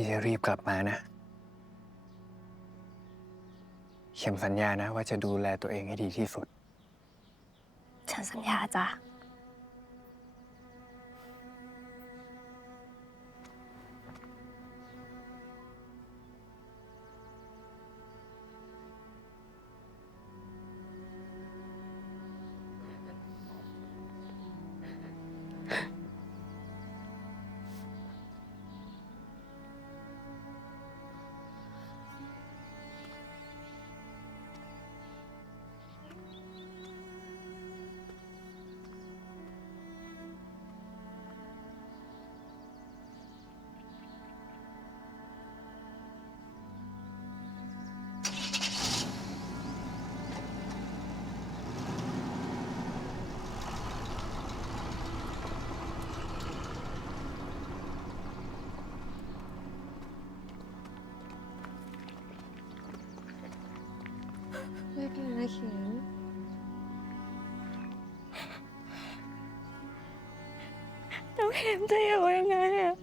พี่จะรีบกลับมานะ เข็มสัญญานะว่าจะดูแลตัวเองให้ดีที่สุด ฉันสัญญาจ้ะ ไม่เป็นไรเข็มน้องเข็มจะอยู่ยังไงอะ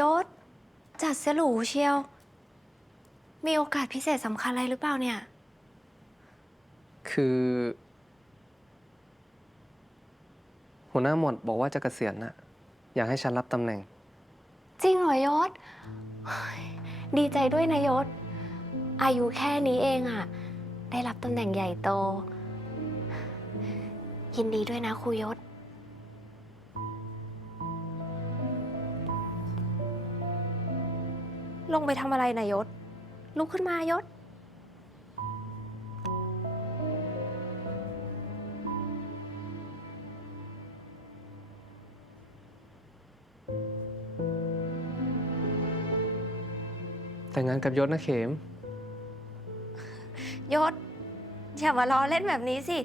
ยศ จัดเสยหรูเชียว มีโอกาสพิเศษสำคัญอะไรหรือเปล่าเนี่ย คือ หัวหน้าหมวดบอกว่าจะเกษียณน่ะ อยากให้ฉันรับตำแหน่ง จริงเหรอยศเฮ้ยดีใจด้วยนะยศ อายุแค่นี้เองอะได้รับตำแหน่งใหญ่โต ยินดีด้วยนะครูยศ ลงไปทำอะไรนะยศ ลุกขึ้นมายศ แต่งงานกับยศนะเข็ม ยศ อย่ามาล้อเล่นแบบนี้สิ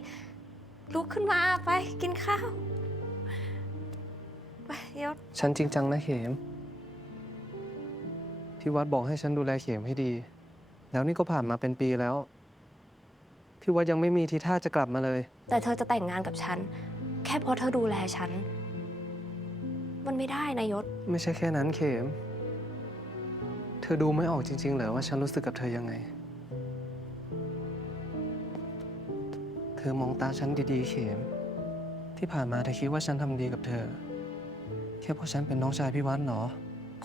ลุกขึ้นมาไปกินข้าว ไปยศ ฉันจริงจังนะเข็ม พี่วัดบอกให้ฉันดูแลเข็มให้ดี แล้วนี่ก็ผ่านมาเป็นปีแล้วพี่วัดยังไม่มีทีท่าจะกลับมาเลย แต่เธอจะแต่งงานกับฉัน แค่เพราะเธอดูแลฉัน มันไม่ได้นะยศ ไม่ใช่แค่นั้นเข็ม เธอดูไม่ออกจริงๆเหรอว่าฉันรู้สึกกับเธอยังไง เธอมองตาฉันดีๆ เข็ม ที่ผ่านมาเธอคิดว่าฉันทำดีกับเธอ แค่เพราะฉันเป็นน้องชายพี่วัดเหรอ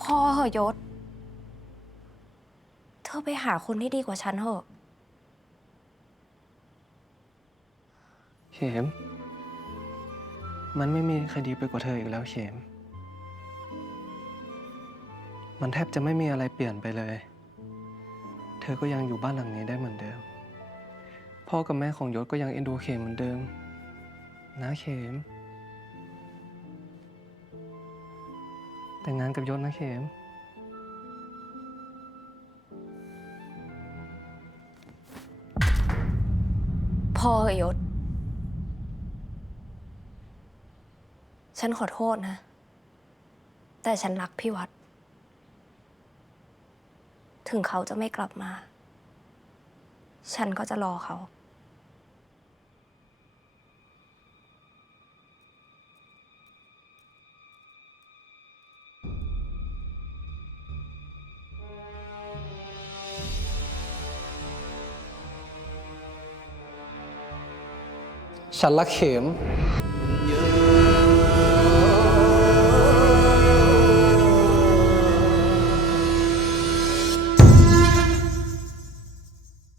พอเหอะยศเธอไปหาคนที่ดีกว่าฉันเถอะ เขม มันไม่มีใครดีไปกว่าเธออีกแล้วเขม มันแทบจะไม่มีอะไรเปลี่ยนไปเลย เธอก็ยังอยู่บ้านหลังนี้ได้เหมือนเดิม พ่อกับแม่ของยศก็ยังเอ็นดูเขมเหมือนเดิม นะเขม แต่งงานกับยศนะเขม พ่อกับยศ ฉันขอโทษนะ แต่ฉันรักพี่วัด ถึงเขาจะไม่กลับมา ฉันก็จะรอเขา ฉันรักเข็ม